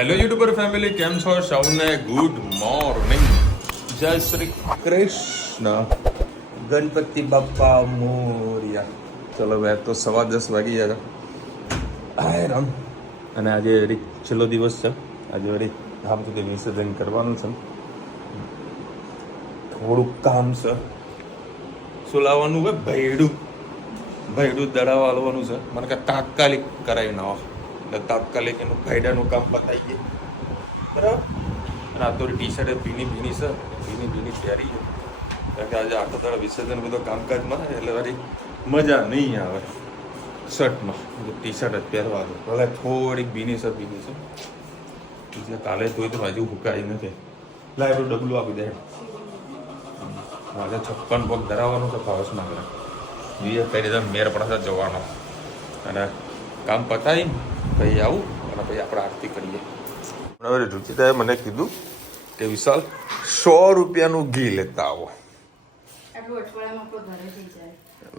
Hello YouTuber family, કેમ છો? સૌને ગુડ મોર્નિંગ, જય શ્રી કૃષ્ણ, ગણપતિ બાપ્પા મોર્યા. ચલો ભાઈ, તો 10:15 વાગી ગયા હાય રામ. અને આજે વળી છેલ્લો દિવસ છે. આજે વળી ધામ સુધી વિસર્જન કરવાનું છે. થોડુંક કામ છે. શું લાવવાનું હોય? ભૈડું દડાવા આવવાનું છે. મને કે તાત્કાલિક કરાવી નાખો, એટલે તાત્કાલિક એનું ભાઈડાનું કામ બતાવી ગયું બરાબર. અને આ તો ટી શર્ટ ભીની છે, ભીની પહેરી છે, કારણ કે આજે આખો દાડો વિસર્જન બધો કામકાજમાં એટલે વળી મજા નહીં આવે શર્ટમાં. ટી શર્ટ જ પહેરવા દો, ભલે થોડીક ભીની છે બીજે કાલે ધોઈ તો હજુ હુકાઈ નથી. લાય એટલું ડબલું આપી દે. આજે 56 પગ ધરાવવાનું છે પાવસના ઘરે. બીજે કઈ રીતે મેર પડશે જવાનો. અને કામ પતાવી પછી આવું અને પછી આપણે આરતી કરીએ. હવે રુચિતાએ મને કીધું કે વિશાલ 100 રૂપિયાનું ઘી લેતા આવો,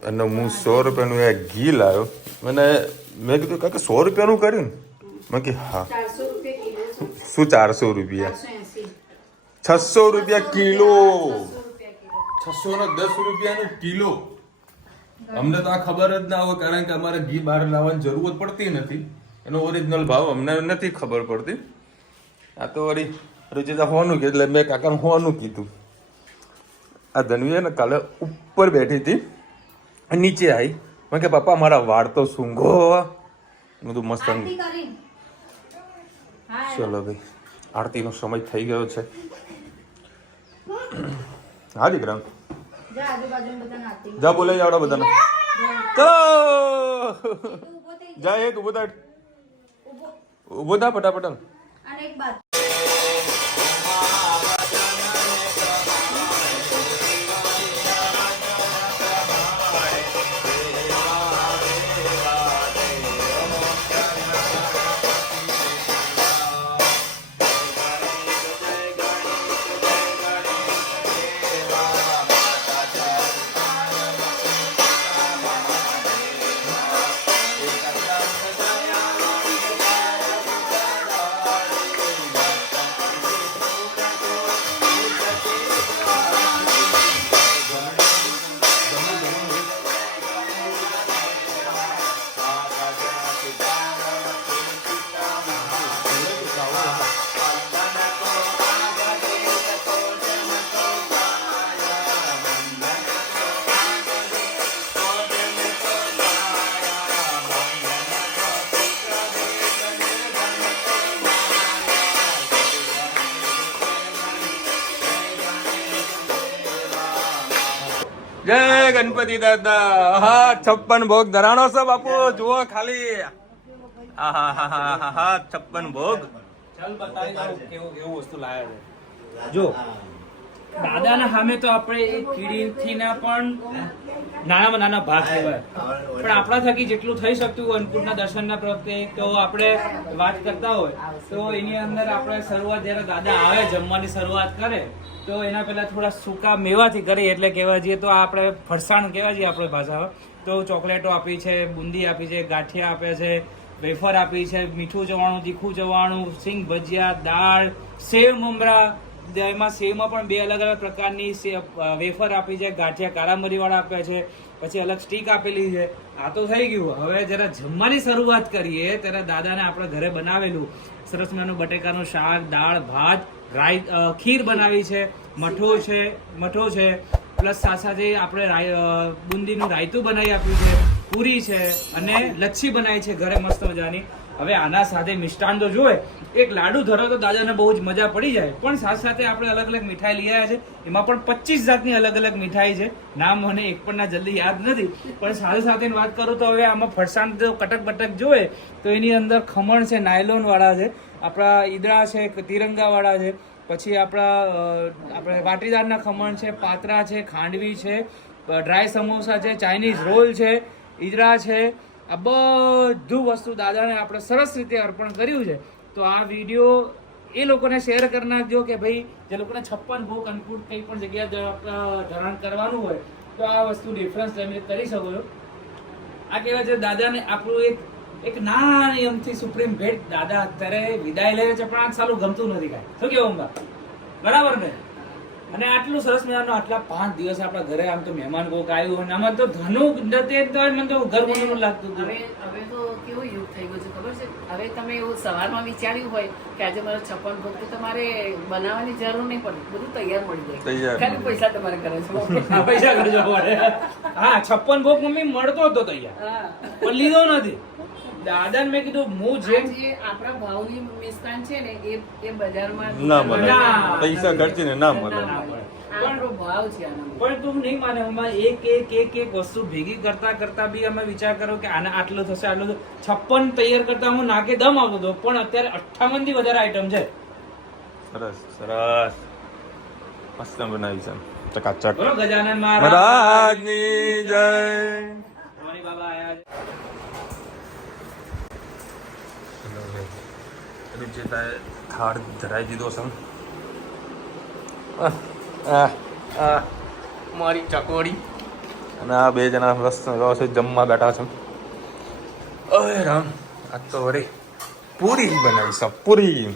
અને હું 100 રૂપિયાનું એ ઘી લાવ્યો. અને મેં કીધું કાકા 100 રૂપિયાનું કર્યું ને? મેં કીધું હા. શું 400 રૂપિયા? 600 રૂપિયા કિલો. 610 રૂપિયાનું કિલો. અમને તો આ ખબર જ ના હોય, કારણ કે અમારે ઘી બહાર લાવવાની જરૂરત પડતી નથી. એનો ઓરિજિનલ ભાવ અમને નથી ખબર પડતી. આ તો વળી રુચિતા હોવાનું કીધું, એટલે મેં કાકાને હોવાનું કીધું. આ ધનવી ને કાલે ઉપર બેઠી હતી, નીચે આવી. મેં કે પપ્પા મારા વાળ તો સૂંઘો. બધું મસ્ત. ચલો ભાઈ, આરતીનો સમય થઈ ગયો છે. હા દીકરા, જા બોલે જાવડા બધાને. તો જા, એક ઉભો થા, ઉભો થા ફટાફટ. જય ગણપતિ દાદા. હા, 56 ભોગ ધરાણો છે બાપુ. જુઓ ખાલી. હા 56 ભોગ. ચાલ બતાવી દઉં કેવું વસ્તુ લાયા છે. જો દાદાના સામે તો આપણે એક કીડીથી ના પણ નાનામાં નાના ભાગ લેવાય, પણ આપણા થકી જેટલું થઈ શકતું હોય અન્નકૂટના દર્શનના પ્રત્યે તો આપણે વાત કરતા હોય તો એની અંદર આપણે શરૂઆત જ્યારે દાદા આવે જમવાની શરૂઆત કરે તો એના પહેલા થોડા સૂકા મેવાથી કરીએ, એટલે કહેવા જઈએ તો આપણે ફરસાણ કહેવા જઈએ આપણે ભાષામાં તો ચોકલેટો આપી છે, બુંદી આપી છે, ગાંઠિયા આપે છે, વેફર આપી છે, મીઠું ચવાણું, તીખું ચવાણું, સિંગ ભજીયા, દાળ, સેવ મમરા. એમાં સેવમાં પણ 2 અલગ અલગ પ્રકારની વેફર આપી છે, ગાંઠિયા કારામરીવાળા આપ્યા છે, પછી અલગ સ્ટીક આપેલી છે. આ તો થઈ ગયું. હવે જરા જમવાની શરૂઆત કરીએ ત્યારે દાદાને આપણે ઘરે બનાવેલું સરસ મજાનું બટેકાનું શાક, દાળ, ભાત, ખીર બનાવી છે, મઠો છે, પ્લસ સાથે આપણે બુંદીનું રાયતું બનાવી આપ્યું છે, પૂરી છે અને લચ્છી બનાવી છે ઘરે મસ્ત મજાની. હવે આના સાથે મિષ્ટાન તો જોઈએ, એક લાડુ ધરો તો દાદાને બહુ જ મજા પડી જાય. પણ સાથે આપણે અલગ અલગ મીઠાઈ લઈ આવ્યા છે. એમાં પણ 25 જાતની અલગ અલગ મીઠાઈ છે. નામ મને એક પણ ના જલ્દી યાદ નથી, પણ સાથે વાત કરું તો હવે આમાં ફરસાણ તો કટક બટક જોઈએ તો એની અંદર ખમણ છે, નાયલોન વાળા છે, આપણા ઈદડા છે, તિરંગા વાળા છે, પછી આપણે વાટીદારના ખમણ છે, પાત્રા છે, ખાંડવી છે, ડ્રાય સમોસા છે, ચાઇનીઝ રોલ છે, ઈદડા છે. આ બધું વસ્તુ દાદાને આપણે સરસ રીતે અર્પણ કર્યું છે. તો આ વિડીયો એ લોકોને શેર કરી નાખજો કે ભાઈ જે લોકોને 56 ભોગ અન્નકૂટ કંઈ પણ જગ્યાએ ધરાણ કરવાનું હોય તો આ વસ્તુ ડિફરન્સ તમે કરી શકો છો. આ કહેવાય છે દાદાને આપણું એક એક નાની એમથી સુપ્રીમ ભેટ દાદા અત્યારે વિદાય લે છે, પણ આ સાલું ગમતું નથી કાંઈ. શું કેવું અંબા? બરાબર ને? અને આટલું સરસ મજાનું આટલા 5 દિવસ આપણા ઘરે આમ તો મહેમાન કોક આવ્યું અને આમાં તો ધનુ નથી તો મને તો ઘર બનવાનું લાગતું હતું. હવે તો કેવો યુગ થઈ ગયો છે ખબર છે? હવે તમે એવું સવારમાં વિચાર્યું હોય કે આજે મારો 56 ભોગ, તો તમારે બનાવવાની જરૂર નહીં પડે, બધું તૈયાર મળી જાય. ખાલી પૈસા તમારે કરે છે. પૈસા ખર્ચવા પડે. હા, 56 ભોગ મમ્મી મળતો હતો તૈયાર, પણ લીધો નથી. દાદાને મેં કીધું હું જેમ જે આપણા ભાવની મિષ્ટાન છે ને એ બજારમાં ના મળે. ના. પૈસા ખર્ચીને ના મળે. આપણો ભાવ છે આનો. પણ તું નહીં માને, અમે એક વસ્તુ ભેગી કરતા કરતા બી અમે વિચાર કરો કે આને આટલો થશે આટલો થશે. 56 તૈયાર કરતા હું નાકે દમ આવતો હતો, પણ અત્યારે 58 થી વધારે આઈટમ છે. સરસ સરસ મસ્ત બનાવી છે ચકાચક. બોલો ગજાનન મહારાજની જય. ભવાની બાબા આયા છે. થાળ ધરાઈ દીધો છે. મારી ચકોડી અને આ 2 જણા મસ્ત જમવા બેઠા છે. અરે રામ, આજ તો વળી પૂરી બનાવી છે.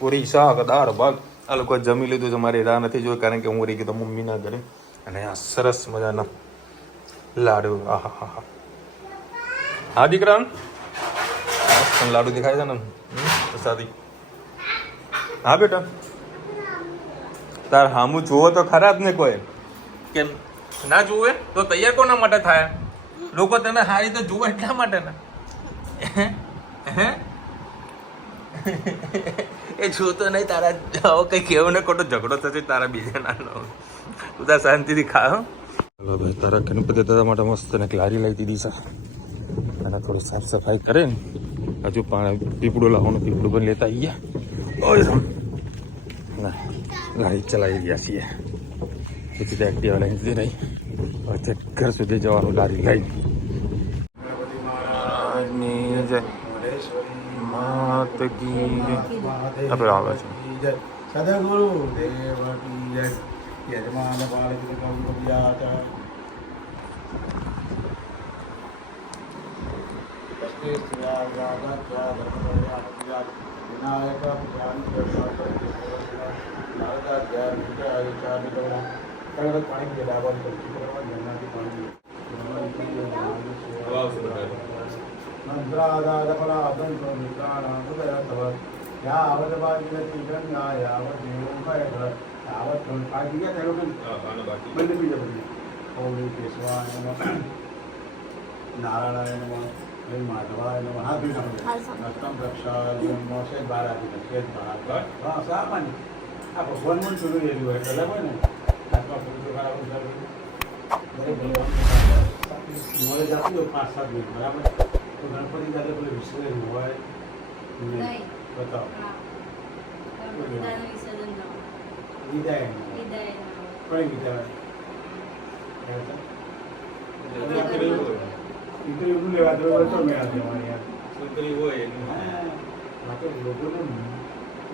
પૂરી શાક દાળ ભાત. આ લોકો જમી લીધું છે, મારી રાહ નથી જોઈ, કારણ કે હું રહી ગયો મમ્મીના ઘરે. અને આ સરસ મજાના લાડુ. આહા હા દીકરા, લાડુ દેખાય છે ને પ્રસાદી. હા બેટા, તાર હામું જુઓ તો ખરા જ ને. કોઈ કે ના જુએ તો તૈયાર કોના માટે થાય? લોકો તને હારી તો જુએ એટલા માટે ને. એ જોતો નહીં તારા. હવે કઈ કેવું ને ખોટો ઝઘડો થશે તારા બીજા ના. તું તાર શાંતિથી ખા. હલો ભાઈ, તારા ગણપતિ દાદા માટે મસ્ત ને લારી લઈ દીધી છે. અને થોડી સાફ સફાઈ કરે ને. હજુ પાણી પીપળું લાવવાનું, પીપળું પણ લેતા ગયા. ઓય ના, ગાડી ચલાવી ગયા છીએ. પછી એક્ટિવા લઈને જતી રહી. હવે ઘર સુધી જવાનું ગાડી લઈ. માત કી આપણે આવે છે. સદગુરુ દેવ કી જય. યજમાન પાલિત કંકુયાત વિનાયક પાણી ગેડાવન જન્નાથી પાણી મંત્રાદાદફલાદં મિત્રાણામુદયતવ યાવદ ભાગીરથી ગંગા યાવદ દેવોમયધ યાવદ પાણી ગયા તે લોકો બંને બીજા બધી. ઓમ કેશવાય નમઃ, નારાયણાય નમઃ, ઓમ માધવાય નમઃ. હાથ ધોઈ નાખો. અષ્ટમ પ્રક્ષાલન છે 12 આપી છે 12. હા સામાન્ય આ ભગવાનનું ચૂરું રહેલું હોય કલર હોય ને આત્મા પુરુષો ખરાબ નોલેજ આપી દો 5-7 મિનિટ બરાબર. તો ગણપતિ દાદા પેલું વિસર્જન હોય નહીં. બતાવો. વિદાય કઈ વિદાય એવું લેવા દો તો મેં આજે મારી યાર છોકરી હોય માટે લોકોને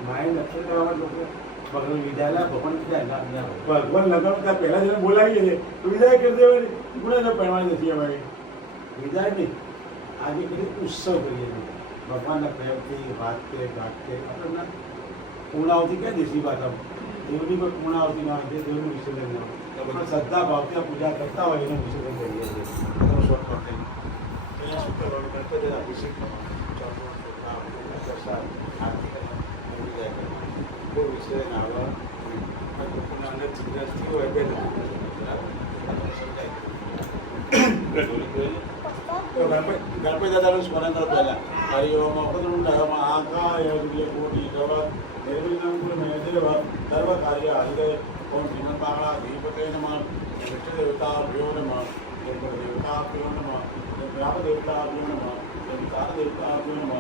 માઇન્ડ નથી લેવા. લોકો ભગવાન વિદાય લા ભગવાન વિદાય ભગવાન લગ્ન ત્યાં પહેલા જઈને બોલાવીએ છીએ તો વિદાય કરી દેવાની. ગુણાને પહેરવાની નથી અમારી વિદાય નહીં. આજે કીધું ઉત્સવ કરીએ છીએ ભગવાનના પ્રેમથી વાતથી ગાંઠથી. આપણે પૂર્ણાવતી ક્યાં દેશી ભાષા દેવની કોઈ પૂર્ણાવતી ના હોય, દેવનું વિસર્જન ના હોય. આપણે શ્રદ્ધા ભાવથી પૂજા કરતા હોય એનું વિસર્જન કરીએ છીએ. શોર્ટકટ થઈ અહીંયા શું કરવાનું? ગણપતિ અભિષેક આરતી કરવાની વિદાય કરવાની. કોઈ વિસર્જન આવે લોકોના અંદર ચિંતાથી હોય બે ગણપતિ દાદાનું સ્મરણ કરો પહેલા. હરિઓમ અપદૃંડમાં આકાય કોટી કવ નિર્વિઘ્ન મેદેવ સર્વ કાર્ય હરિદય. ઓમ શ્રીમદ બાળા ધીપતે નમઃ. વિષ્ણુ દેવતાભ્યો નમઃ. દેવતાભ્યો નમઃ. ગ્રામ દેવતાભ્યો નમઃ. વિકાર દેવતાભ્યો નમઃ.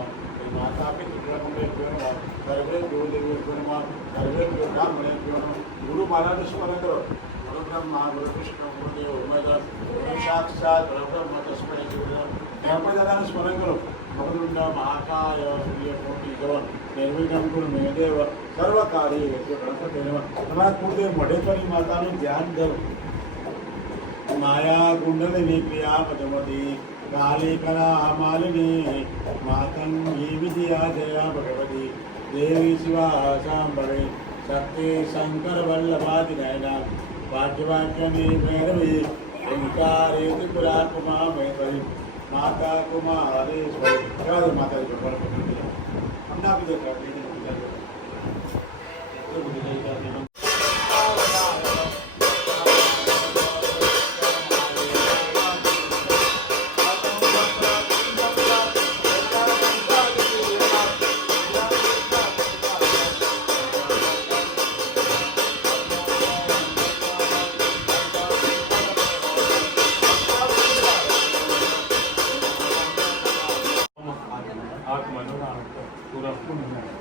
માતા પિતૃભ્યો નમઃ. સર્વે ગુરુદેવેભ્યો નમઃ. સર્વે બ્રાહ્મણેભ્યો નમઃ. ગુરુ મહારાજનું સ્મરણ કરો. ગુરુબ્રહ્મા ગુરુવિષ્ણુ ગુરુદેવ ઉમેશ ગુરુ સાક્ષાત પરબ્રહ્મ તસ્મૈ ગણપતિ દાદાનું સ્મરણ કરો. ભગવંત મહાકાય સૂર્યકોટી ગવન નિર્વિઘ્ન ગુરુ મેદેવ સર્વ કાર્ય ગણપતિ તમારા કુળદેવ મઢેશ્વરી માતાનું ધ્યાન ધરો. માયા કુંડલિની ક્રિયા પદમતી काली कला मालिनी मातंगी विद्या जया भगवती देवी शिवा शांभवी शक्ति शंकर वल्लभादि नयना वाक्यवाक्यनी भैरवी ओंकारे त्रिपुरा कुमा महेश्वरी माता कुमारेश्वरी क्या माता जी को हमने भी देखा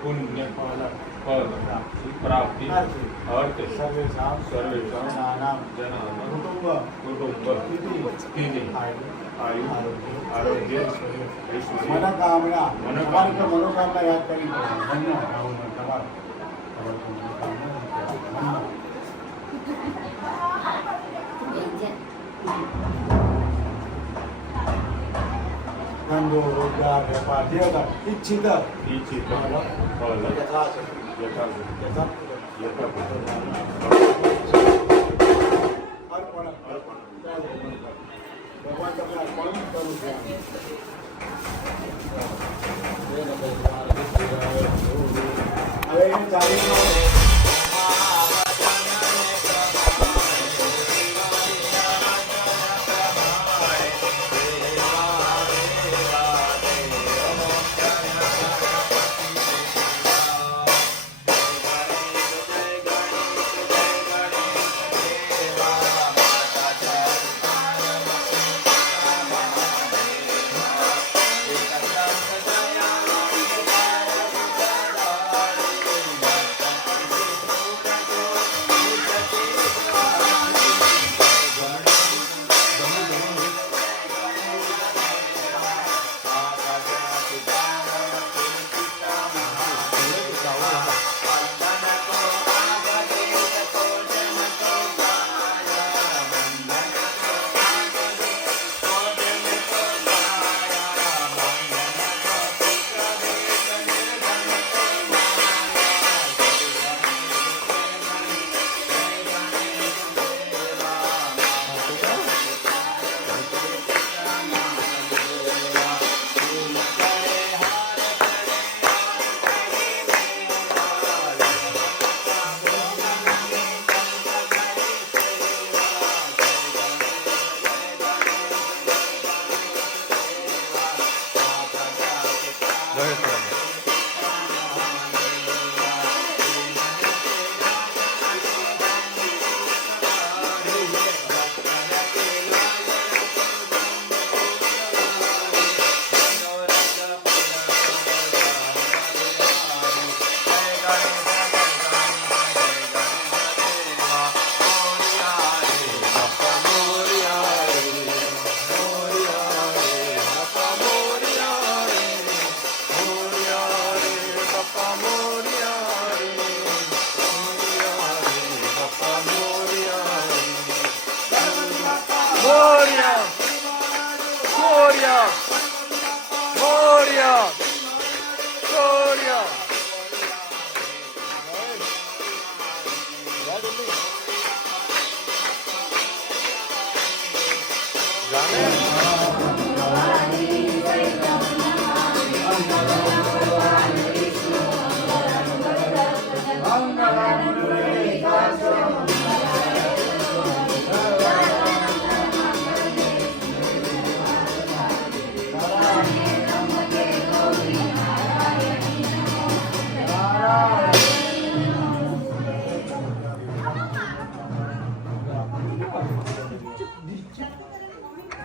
पुण्य फल प्राप्ति अर्थ सर्वेषां सर्वेषां जनानां कुटुंब स्थिति आयु आरोग्य ऐश्वर्य मनोकामना मनोकामना मनोकामना याद करनी गंधो रोजगार व्यापार जे होता इच्छित फल यथाशक्ति अर्पण भगवान તમને અર્પણ કરું છું હવે ચાલીમાં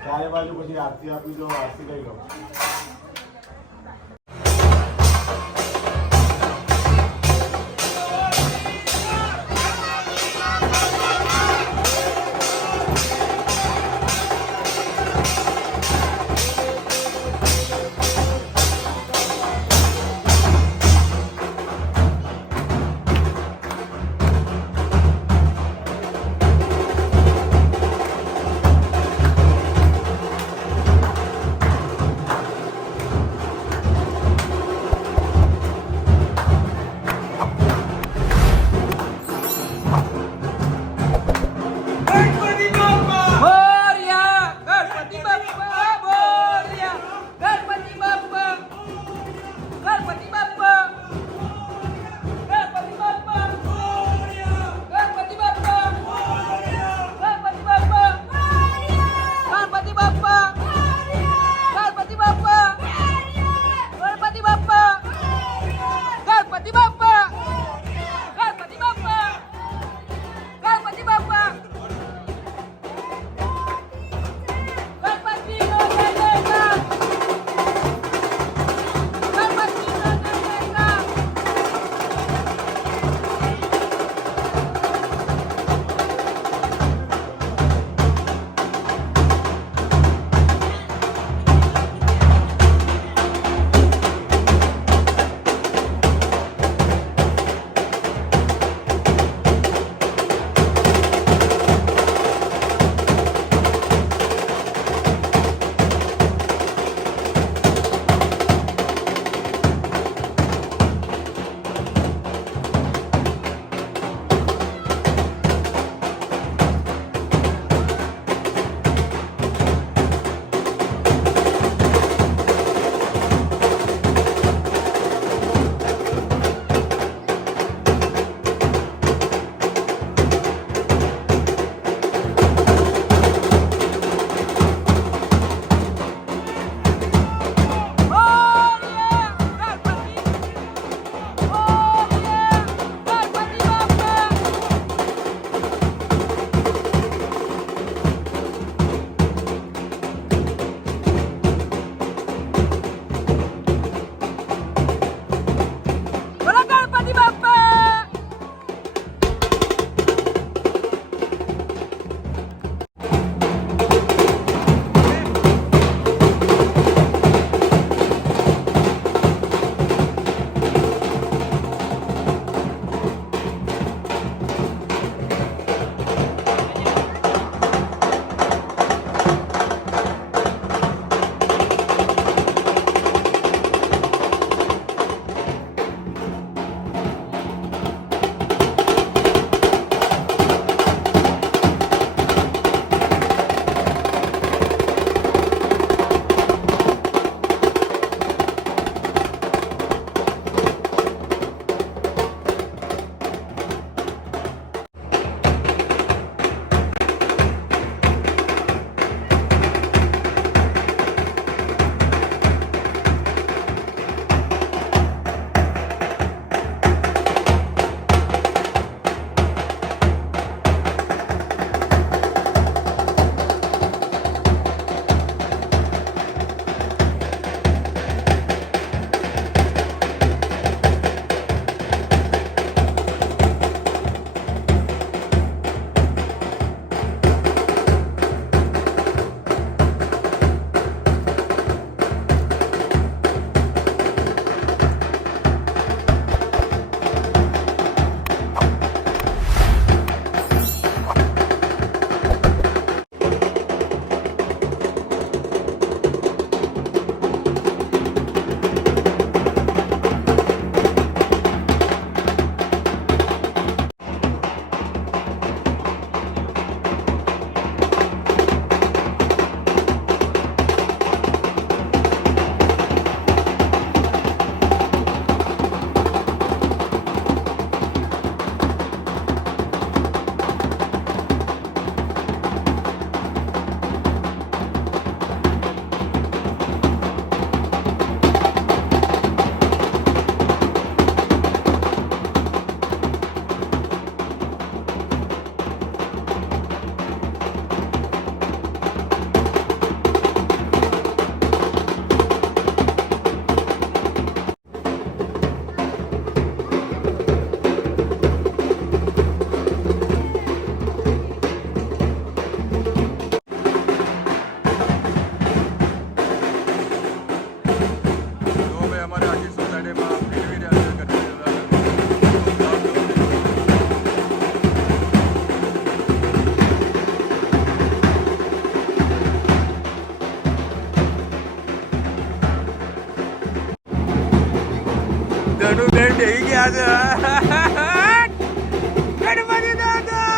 ચારે બાજુ પછી આરતી આપી દો, આરતી લઈ લો. ગણપતિ બાપ્પા ગણપતિ બાપ્પા ગણપતિ બાપ્પા ગણપતિ નો જય જયકાર ગણપતિ નો જય જયકાર ધનુબેન બેહી ગયા છે ગણપતિ દાદા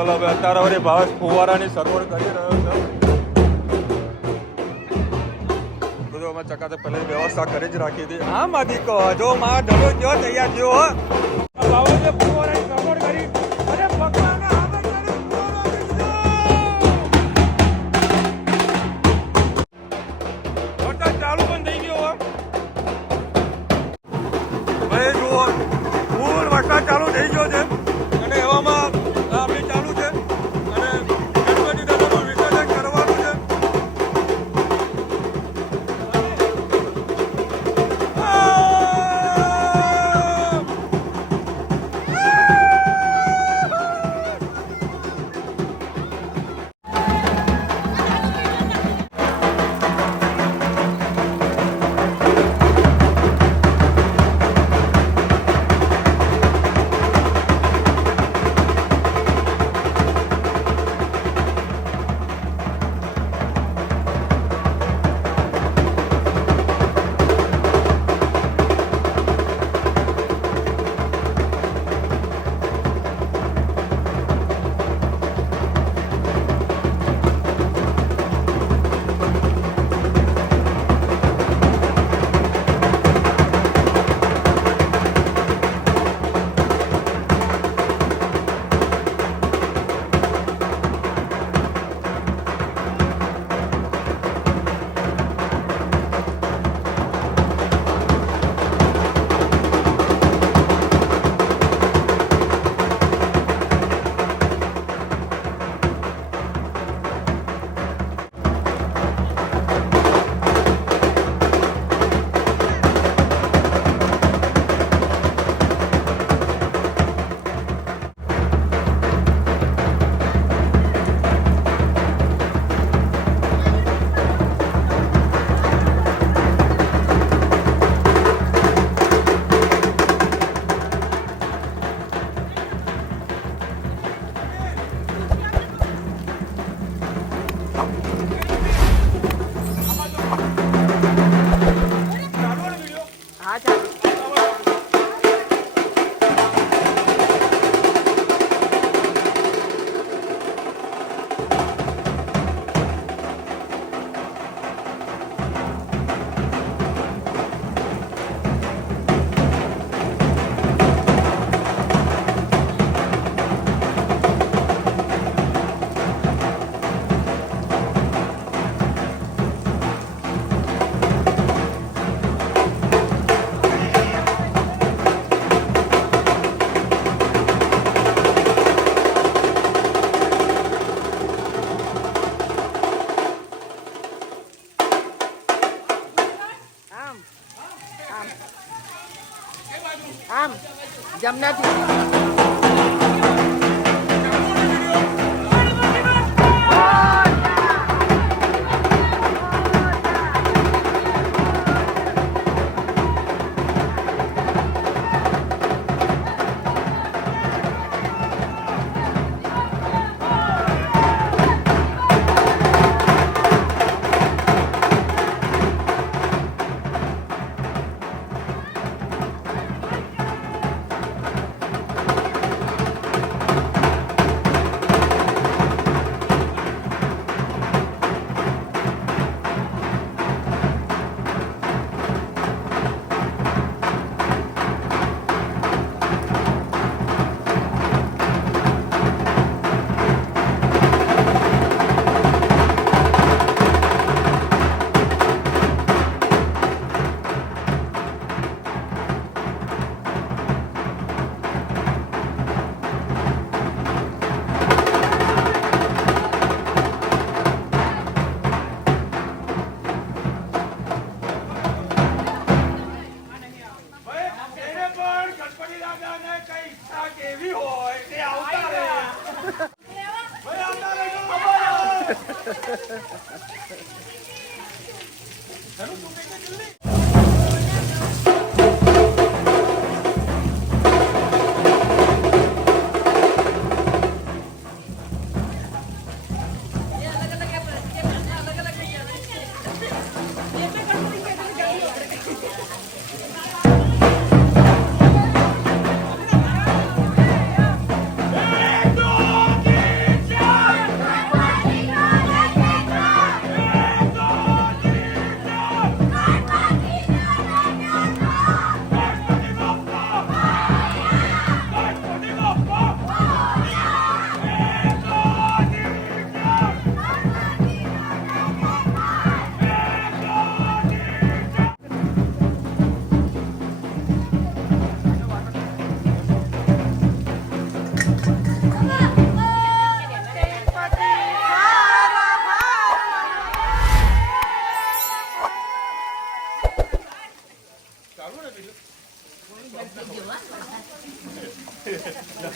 ચલો હવે અત્યારે વળી ભાવેશ ફુવારાની સગવડ કરી રહ્યો છે. બધું અમે ચકાતે પહેલા વ્યવસ્થા કરી જ રાખી હતી. હા માદીકો જો માં ઢગો જો તૈયાર થયો હો. ભાવેશે ફુવારાની સગવડ કરી અને ભગવાન ચાલુ પણ થઈ ગયો. ભાઈ જુઓ ફૂલ વરસાદ ચાલુ થઈ ગયો છે અને એવામાં આપણી ચાલુ છે અને ગણપતિ દાદાનું વિસર્જન કરવાનું છે. હા ચાલો. આમ જમનાથી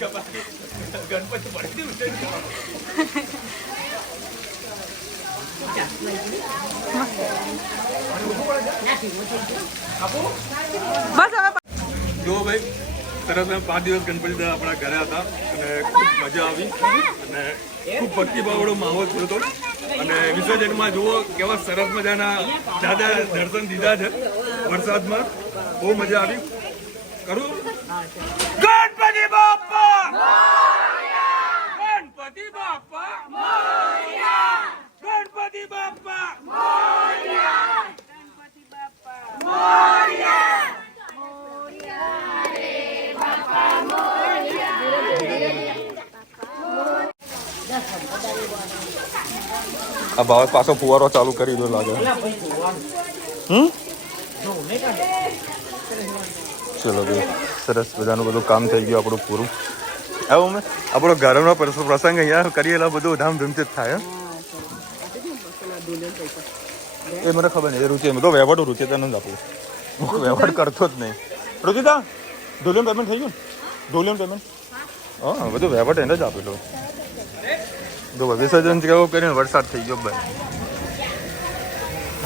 ગણપતિ પડી જો ભાઈ સરસ 5 દિવસ ગણપતિ દાદા આપણા ઘરે હતા અને ખૂબ મજા આવી અને ખૂબ ભક્તિભાવવાળો માહોલ થયો હતો અને વિસર્જનમાં જુઓ કેવા સરસ મજાના દાદા દર્શન દીધા છે વરસાદમાં બહુ મજા આવી કરું ગણપતિ બાપા ગણપતિ બાપા ગણપતિ બાપા આ ભાવે પાછો ફુવારો ચાલુ કરી દો લાગે ચલો ભાઈ સરસ બધાનું બધું કામ થઈ ગયું આપણું પૂરું આવું અમે આપણો ઘરનો પ્રસંગ અહીંયા કરીએલા બધું ધામધૂમથી જ થાય એ મને ખબર નહીં રૂચિ તો વ્યવહાર રૂચિતા નથી આપું હું વ્યવહાર કરતો જ નહીં રૂચિતા ઢોલિયમ પેમેન્ટ થઈ ગયું ને ઢોલિયમ પેમેન્ટ હા બધું વ્યવહાર એને જ આપેલો જો વિસર્જન કેવું કરીને વરસાદ થઈ ગયો ભાઈ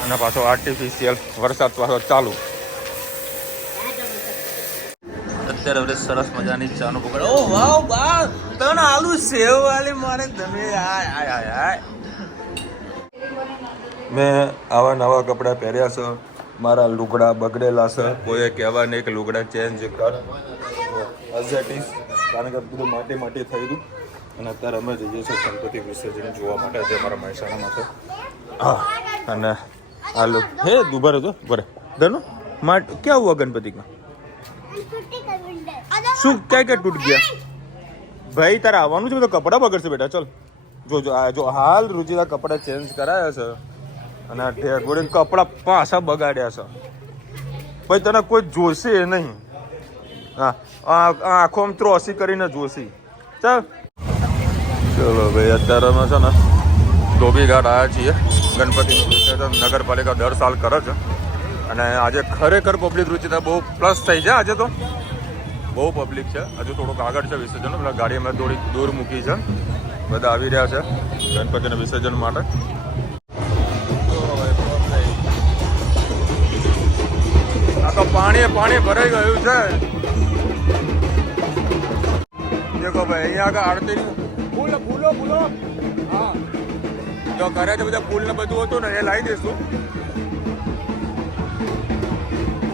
અને પાછો આર્ટિફિશિયલ વરસાદ પાછો ચાલુ અત્યારે હવે સરસ મજાની ચાનું પકડ ઓ વાવ વાવ તને આલુ સેવ વાલી મારે તમે આય મેં આવા નવા કપડાં પહેર્યા છે મારા લુગડા બગડેલા છે કોઈએ કહેવા નહીં કે લુગડા ચેન્જ કર અઝેટીસ કારણ કે બધું માટી થઈ ગયું અને અત્યારે અમે જઈએ છીએ ગણપતિ વિસર્જન જોવા માટે જે અમારા મહેસાણામાં છે હા અને આ લોક હે દુબાર હતો બરે ઘરનું માટ ક્યાં હુઆ ગણપતિ કા શું ક્યાં તૂટ ગયા ભાઈ તારે આવવાનું છે તો કપડાં બગડશે બેટા ચલ જો હાલ રુચિતા કપડાં ચેન્જ કરાયા છે અને ઢેગોડીને કપડાં પાછા બગાડ્યા છે ભાઈ તને કોઈ જોશે નહીં હા આંખો આમ ત્રોસી કરીને જોશી ચાલ ચલો ભાઈ અત્યારે અમે છે ને ધોબી ઘાટ આવ્યા છીએ ગણપતિનું વિસર્જન નગરપાલિકા દર સાલ કરે છે અને આજે ખરેખર પબ્લિક રૂચિતા બહુ પ્લસ થઈ છે આજે તો બહુ પબ્લિક છે હજુ થોડુંક આગળ છે વિસર્જન એટલે ગાડી અમે થોડીક દૂર મૂકી છે બધા આવી રહ્યા છે ગણપતિના વિસર્જન માટે આ તો પાણી ભરાઈ ગયું છે દેખો ભાઈ અહીંયા આગળ આરતી ફૂલો હા જો ઘરે તો બધા ફૂલ ને બધું હતું ને એ લાવી દઈશું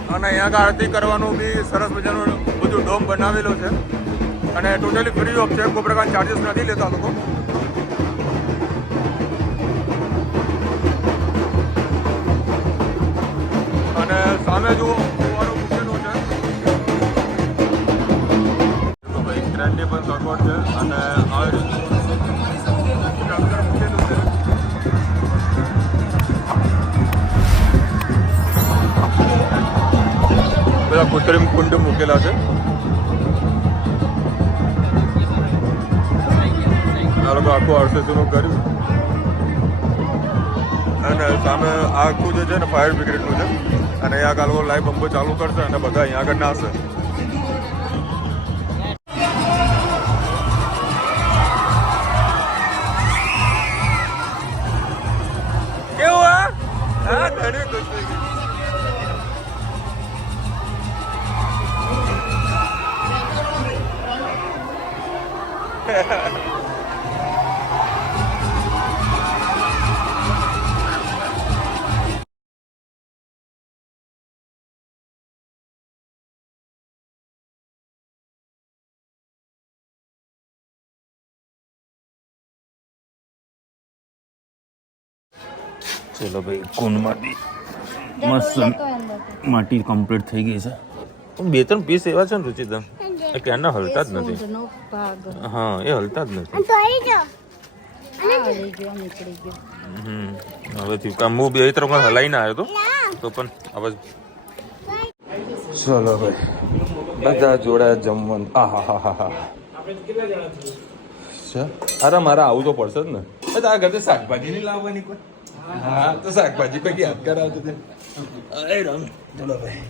અને અહીંયા આગળ આરતી કરવાનું બી સરસ મજાનું બધું ડોમ બનાવેલો છે અને ટોટલી ફ્રી ઓફ છે કોઈ પ્રકાર ચાર્જીસ નથી લેતા લોકો અને સામે જુઓ ફુવારો મૂકેલો છે તો ભાઈ ટ્રેનની પણ સગવડ છે અને આવી રીતે મૂકેલું છે બધા કૃત્રિમ કુંડ મૂકેલા છે આ લોકો આખું આરસીસીનું કર્યું અને સામે આખું જે છે ને ફાયર બ્રિગેડનું છે અને અહીંયા આગળ લોકો લાઈવ પંપો ચાલુ કરશે અને બધા અહીંયા આગળ નાશે કેવું હા ઘણી ખુશ થઈ ગઈ ચલો ભાઈ કુંડમાંથી મસ્ત માટી કમ્પ્લીટ થઈ ગઈ છે પણ 2-3 પીસ એવા છે ને રુચિતા એ ક્યારના હલતા જ નથી હા એ હલતા જ નથી હવે કામ હું બે તરફ હલાઈને આવ્યો તો પણ હવે ચલો ભાઈ બધા જોડે જમવાનું અરે મારે આવું તો પડશે જ ને તારા ઘરે શાકભાજી નહીં લાવવાની કોઈ હા તો શાકભાજી પૈકી યાદ કરાવતો ચલો ભાઈ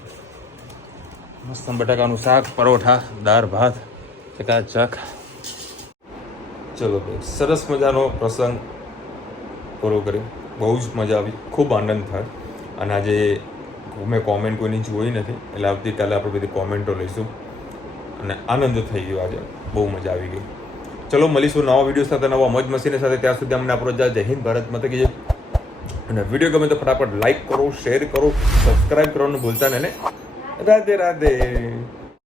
મસ્ત બટાકાનું શાક પરોઠા દાળ ભાત ચકાચક. ચલો ભાઈ, સરસ મજાનો પ્રસંગ પૂરો કર્યો. બહુ જ મજા આવી, ખૂબ આનંદ થાય. અને આજે મેં કોમેન્ટ કોઈની જોઈ નથી, એટલે આવતીકાલે આપણે બધી કોમેન્ટો લઈશું. અને આનંદ થઈ ગયો આજે, બહુ મજા આવી ગઈ. ચલો મળીશું નવા વિડીયો સાથે, નવા મોજ મસ્તીની સાથે. ત્યાં સુધી અમને આપણો જય હિન્દ, ભારત માતા કી જય. અને વિડીયો ગમે તો ફટાફટ લાઈક કરો, શેર કરો, સબસ્ક્રાઈબ કરવાનું ભૂલતા નહીં. રાધે રાધે.